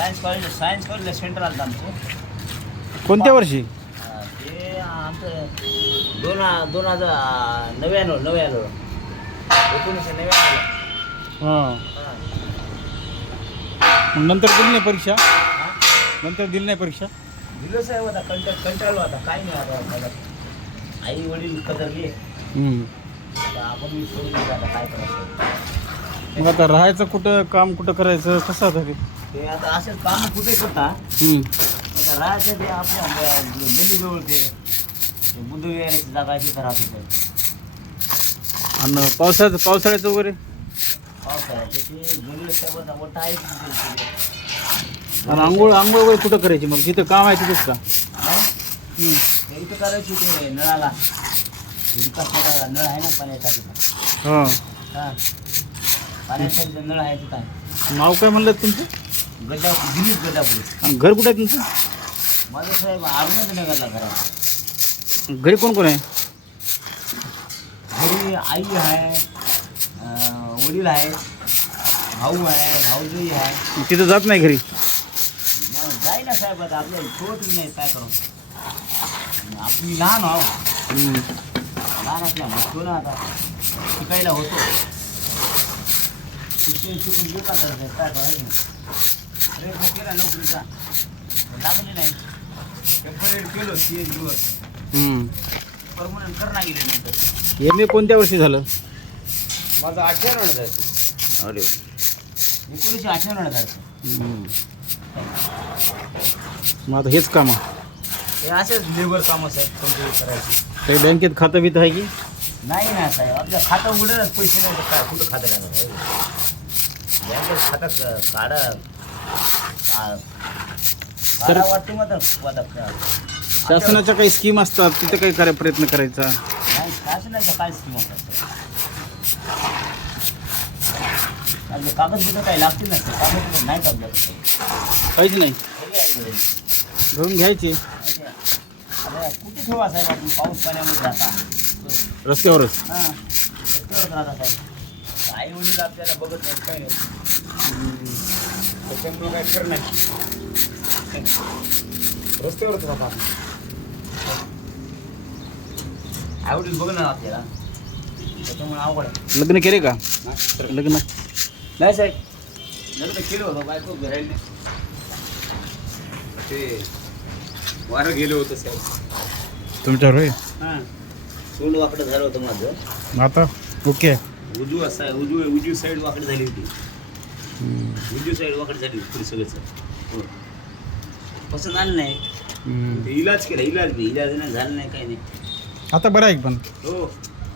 Science college science कॉलेजला center आलं आमचं. कोणत्या वर्षी? हा, ते आमचं दोन दोन हजार नव्याण्णव नव्याण्णव. एकोणीसशे नव्याण्णव हां. नंतर दिली नाही परीक्षा? नंतर दिली नाही परीक्षा? दिलं साहेब आता कंटाळ कंटाळलो आता. काय नाही आता मला. आई वडील कदरले. हम्म. आता आपण मी सोडून दिलं आता काय करायचं. मग आता राहायचं कुठं काम कुठं करायचं कसं आता ते? ते आता असेच काम कुठे करता. आता राहायचं ते आपल्या गल्लीजवळ ते ते बुद्धविहाराची जागा आहे तिथं राहत होतं आणि पावसाळ्याचं पावसाळ्याचं वगैरे? पावसाळ्याचे ते जुनी साहेब आता मोठा आहे तिथे. आणि आंघोळ आंघोळ वगैरे कुठं करायची मग? जिथं काम आहे तिथेच का? नाही? हम्म. ते इथं करायची ते नळाला. विकास नळाला नळ आहे ना पाण्याचा तिथं. हां. हां. तिथं नळ आहे तिथं. नाव काय म्हणलं तुमचं? गड्डापूर दिलीप गड्डापूर आणि घर कुठं आहे तुमचं? माझं साहेब घरी कोण कोण आहे? घरी आई आहे अं, वडील आहे भाऊ आहे भाऊजही आहे. तिथं जात नाही घरी? मग जाई ना साहेब आता आपल्याला ठेवत नाही काय करू? आपली लहान आहो. लहान असल्या मग ना आता शिकायला होतो. शिक्षण शिकून बेकार काय करायचं? एम ए कोणत्या वर्षी झालं? माझं अठ्ठ्याण्णव जायचं अरे. एकोणीसशे अठ्ठ्याण्णव जायचं आता हेच काम हे असेच लेबर कामं साहेब करायचे. काही बँकेत खातं बित आहे की? नाही ना साहेब आपल्या खातं उघडूनच पैसे नाही तर काय कुठं खातं काय बँकेत खातं काढा. वाटते मग शासनाच्या काही स्कीम असतात तिथे काही कराय प्रयत्न करायचा? नाही काय स्कीम असतात? कागदपत्र काही लागतील ना ते कागदपत्र नाही आपल्याकडे. काहीच नाही. सगळे आहे घरी. घेऊन घ्यायचे? आता कुठे ठेवा साहेब आपण? पाऊस पाण्यामध्ये जाता. रस्त्यावरच. हां रस्त्यावरच राहता साहेब. आई वडील आपल्याला बघत नाहीत नाही त्याच्यामुळे काय खरं नाही. रस्त्यावरच राहतात आई वडील बघ ना आपल्याला. त्याच्यामुळे अवघड आहे. लग्न केले का? लग्न. नाही साहेब. लग्न केलं होतं बायको घरायला ते वारं गेलं होतं साहेब. तुमच्यावर होय? हां. सोंड वाकडं झालं होतं माझं. आता? ओके. उजू असा उजू उजवी साईड वाकडी झाली होती. उजवी साईड वाकडी झाली होती सगळंच. हो. पसंत आलं नाही. ते इलाज केला इलाज बी. इलाज नाही झालं नाही काही नाही. आता बरं आहे पण. हो.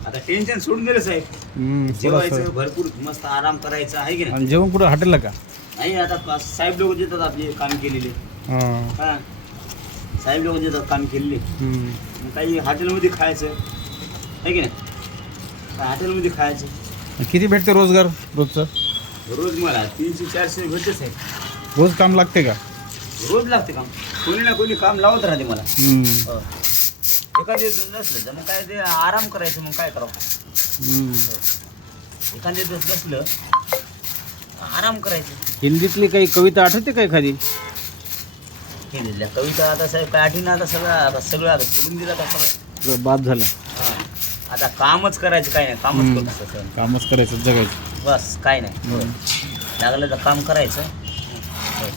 आता टेन्शन सोडून दिलं साहेब. जेवायचं. भरपूर मस्त आराम करायचा आहे की नाही? आणि जेवण कुठं हॉटेलला का? नाही आता साहेब लोक देतात आपले काम केलेले. हां. हा. साहेब लोक देतात काम केलेले. हम्म. मग काही हॉटेलमध्ये खायचं आहे की नाही? हॉटेलमध्ये खायचं? किती भेटते रोजगार रोजचं? रोज मला तीनशे चारशे भेटते साहेब. रोज काम लागते का? रोज लागते काम. कोणी ना कोणी काम लावत राहते मला. हम्म. हो. एखाद्या दिवस नसलं तर मग काय ते आराम करायचं मग काय करावं? हम्म. एखाद्या दिवस नसलं आराम करायचं. हिंदीतली काही कविता आठवते का एखादी? हे दिल्या कविता आता साहेब काय आठवण आता सगळं आता सगळं आता सोडून दिलं आता सगळं. बाद झालं. हा. आता कामच करायचं काय नाही कामच हम्म. करत असतं कामच करायचं जगायचं. बस काय नाही. हो. लागलं तर काम करायचं. हो.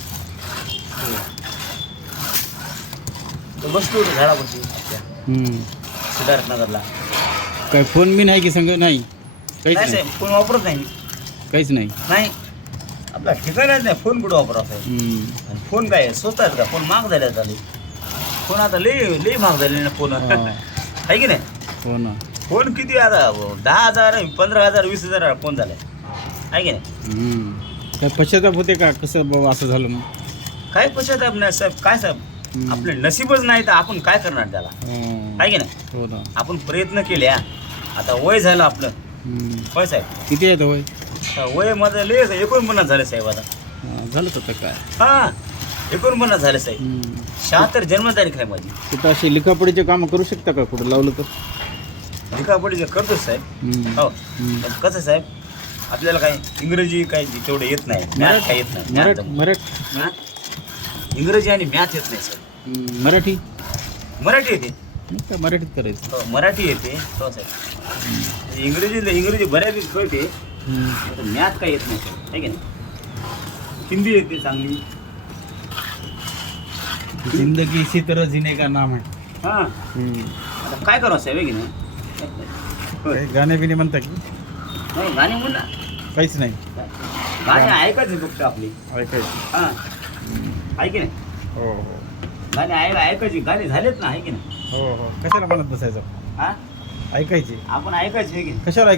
तो बसतो होतो झाडापाशी आपल्या हम्म. सिद्धार्थ नगरला काय फोन मी नाही की संग नाही. काहीच नाही नाही. साहेब फोन वापरत नाही मी. काहीच नाही. नाही. आपला ठिकाणच नाही फोन कुठं वापरा साहेब? हम्म. आणि फोन काय स्वस्त आहेत का? फोन महाग झाले आता लई फोन आता लई लई महाग झाले ना फोन. हा. आहे की नाही? हो ना. फोन किती आता? दहा हजार पंधरा हजार वीस हजार फोन झाले. आहे की नाही? हम्म. काय पश्चाताप होते का? कसं बाबा असं झालं मग? काय पश्चाताप नाही साहेब. काय साहेब. आपले नशीबच नाही तर आपण काय करणार त्याला? हो. आहे की नाही? हो ना. आपण प्रयत्न केले हा. आता वय झालं आपलं. हम्म. होय साहेब. किती आहे तो वय? आता वय माझं लय एकोणपन्नास झाले साहेब आता. हा, झालं तर काय? हा एकोणपन्नास झाले साहेब. हम्म. शहात्तर जन्मतारीख आहे माझी. कुठं अशी लिखापडीचे कामं करू शकता का? कुठं लावलं तर? लिखापडीचं करतो साहेब. हो. पण कसं साहेब आपल्याला काय इंग्रजी काय तेवढं येत नाही मॅथ काय येत नाही. मराठ? इंग्रजी आणि मॅथ येत नाही सर हम्म, मराठी? मराठी येते. मराठीत करायचं. हो, मराठी येते. हो साहेब. इंग्रजी इंग्रजी बऱ्यापैकी कळते. मॅथ काय येत नाही सर आहे की नाही? हिंदी येते चांगली. जिंदगी इसी तरह जीने का नाम है. हां. आता काय करावं साहेब आहे की नाही. काही गाणे बिणे म्हणता की? नाही गाणी म्हण काहीच नाही. गाणी ऐकायचे फक्त आपली. ऐकायचं. हां. ऐक नाही? हो हो. गाणी ऐका ऐकायची. गाणी झालेत ना आहे की नाही? हो हो. कशाला म्हणत बसायचं? हां? ऐकायची. आपण ऐकायचे आहे की नाही? कशाला